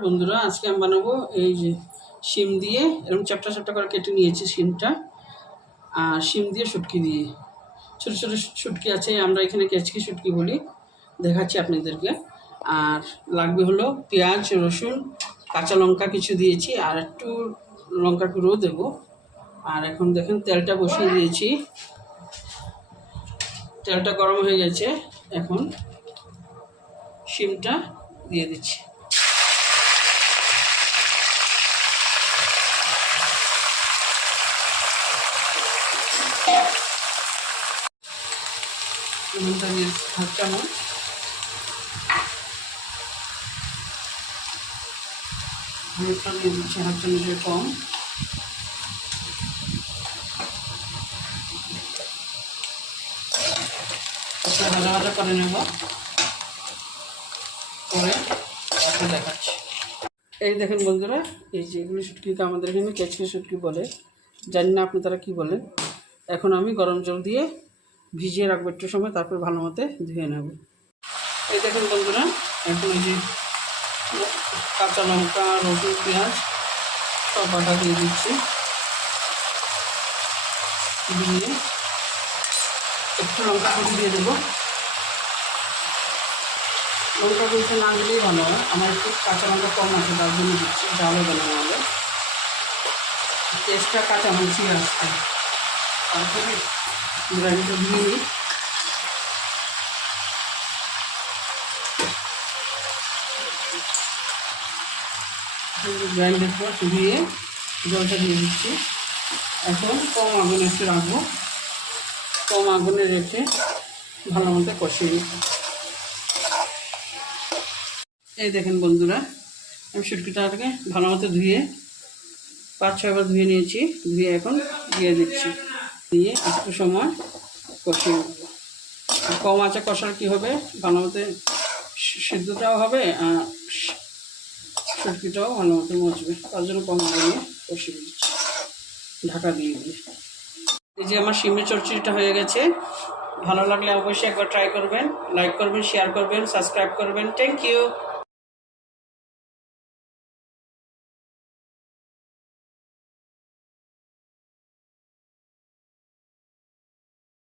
বন্ধুরা, আজকে আমি বানাবো এই যে শিম দিয়ে এরকম চ্যাপটা চ্যাপটা করে কেটে নিয়েছি শিমটা। আর শিম দিয়ে শুটকি দিয়ে ছোটো ছোটো শুটকি আছে, আমরা এখানে কেচকি শুটকি বলি, দেখাচ্ছি আপনাদেরকে। আর লাগবে হলো পেঁয়াজ, রসুন, কাঁচা লঙ্কা কিছু দিয়েছি, আর একটু লঙ্কার গুঁড়ো দেবো। আর এখন দেখেন তেলটা বসিয়ে দিয়েছি, তেলটা গরম হয়ে গেছে। এখন শিমটা দিয়ে দিচ্ছি। নুনটা দিয়ে হাফ চামচ, হলুদটা দিয়ে দিচ্ছি হাফ চামচের কম। ভাজা ভাজা করে নেব, করে তারপর দেখাচ্ছি। এই দেখেন বন্ধুরা, এই যে এগুলো শুটকিকে আমাদের এখানে কেচকি শুটকি বলে, জানি না আপনি তারা কী বলেন। এখন আমি গরম জল দিয়ে ভিজিয়ে রাখবো একটু সময়, তারপর ভালো মতো ধুয়ে নেব। এই দেখেন বন্ধুরা, এখন এই যে কাঁচা লঙ্কা, রসুন, পেঁয়াজ সব বাটা দিয়ে দিচ্ছি, দিয়ে একটু লঙ্কা গুঁড়ো দিয়ে দেবো। লঙ্কা গুঁড়ো না দিলেই ভালো হয়, আমার একটু কাঁচা লঙ্কা কম আছে, তার জন্য দিচ্ছি, ঝাল হবে না, নাহলে টেস্টটা কাঁচা মরিচই আসছে। তারপরে গ্রাইন্ডারটা দিয়ে নিই। গ্রাইন্ডার পর দিয়ে জলটা দিয়ে দিচ্ছি। এখন কম আগুনে একটু রাখবো, কম আগুনে রেখে ভালো মতো কষিয়ে নিই। এই দেখেন বন্ধুরা, আমি শুটকিটাকে ভালো মতো ধুয়ে 5-6 বার ধুয়ে নিয়েছি, ধুয়ে এখন দিয়ে দিচ্ছি, দিয়ে একটু সময় কষিয়ে নেবো। কম আঁচে কষার কী হবে, ভালো মতো সিদ্ধটাও হবে আর শুটকিটাও ভালো মতো মচবে, তার জন্য কম আগুনে কষিয়ে দিচ্ছি, ঢাকা দিয়ে দিই। এই যে আমার শিমের চচ্চড়িটা হয়ে গেছে। ভালো লাগলে অবশ্যই একবার ট্রাই করবেন, লাইক করবেন, শেয়ার করবেন, সাবস্ক্রাইব করবেন। Thank you.